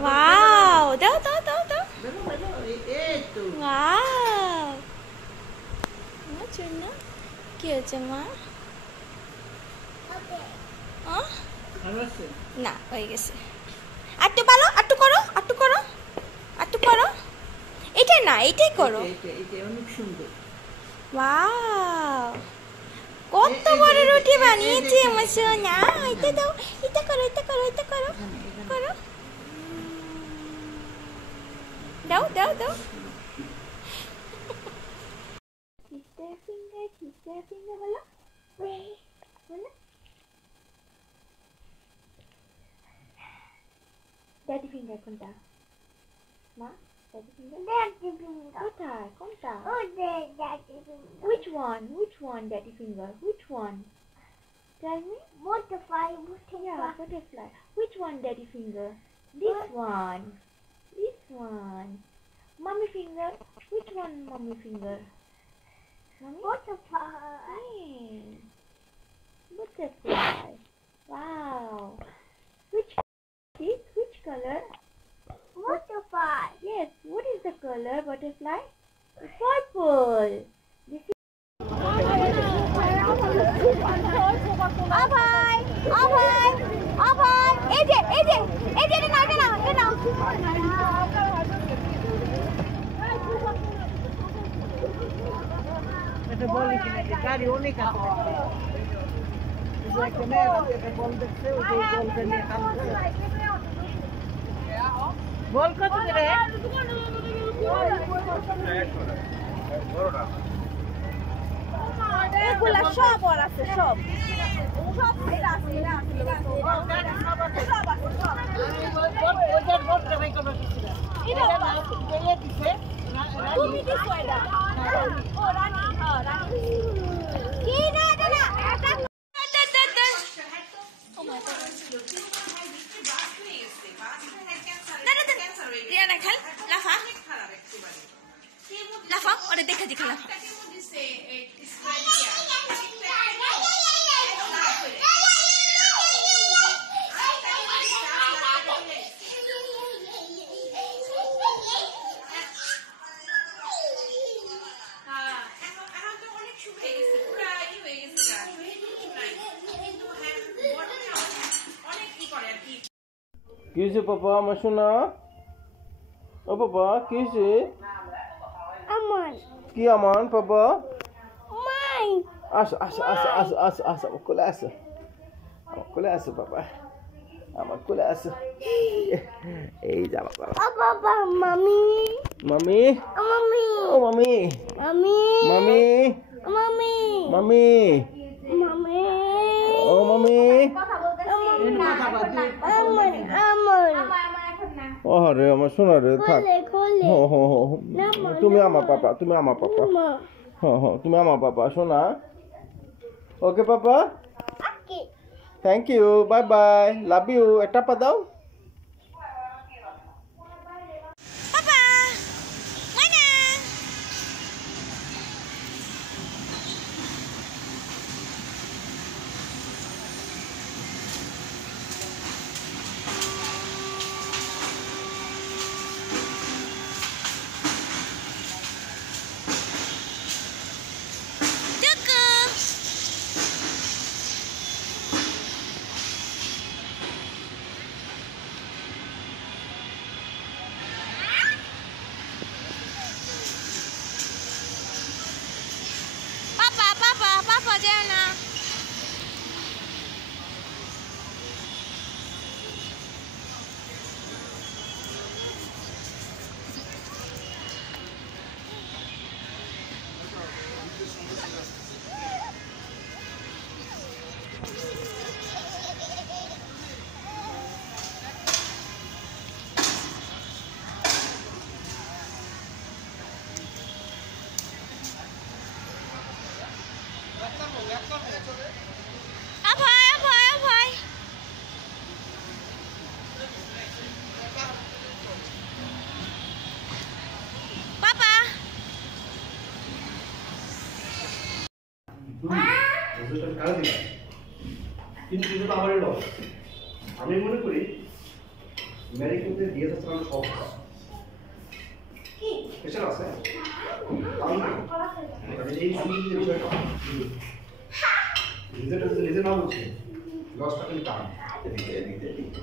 Wow দাও দাও দাও দাও ওয়াও আমার জন্য কি হয়েছে মা না হয়ে গেছে আটটু পালো আটটু করো আটটু করো আটটু করো এটা না এটাই করো অনেক সুন্দর ওয়াও কত বড় রুটি বানিয়েছে আমার সোনা এটা দাও এটা করো এটা করো এটা করো করো দাও দাও দাও সিস্টার ফিঙ্গার বলো বলো ড্যাডি ফিঙ্গার কোনটা মা ড্যাডি ফিঙ্গার কোথায় কোনটা which one daddy finger which one tell me butterfly which one daddy finger this one mommy finger which one mommy finger mommy butterfly wow which color butterfly yes what is the color butterfly it's purple this is abhay এই যে এটা না এটা বলি কিনা গাড়ি অনেক আছে একটা মেয়ে আছে এটা বল দেখছে ওই বলটা নিয়ে কাম করে বল কত করে এগুলা সব ওর আছে সব তুমি কি কইলা ও রানী কি না না রিয়ানা খাল লাফা ওরে দেখা দেখা লাফা কি হয়েছে পাপা আমার শোনা ও পাপা কি হয়েছে আমার কি আমান পাপা মাই আসো আমার কোলে আসো পাপা আমার কোলে আসো এই যা বাবা বাবা মামি মামি মামি ও মামি মামি মামি মামি মামি মামি ও মামি ও রে আমার শোনা রে থাক তুমি আমার পাপা তুমি আমার পাপা শোনা okay papa thank you bye bye love you একটা পা দাও Papa Jana. Abhay. Papa. কিন্তু এটা তো আমারই লস। আমি মনে করি ম্যারিকোতে ডিএসএল চালানো সহজ কাজ। প্রেশার আছে এই সিলিন্ডারের বিষয়টা রিজেক্ট যদি নিজে না বুঝে লসটা কিন্তু টান এদিকে এদিকে এদিকে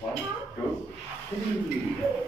One, two, three.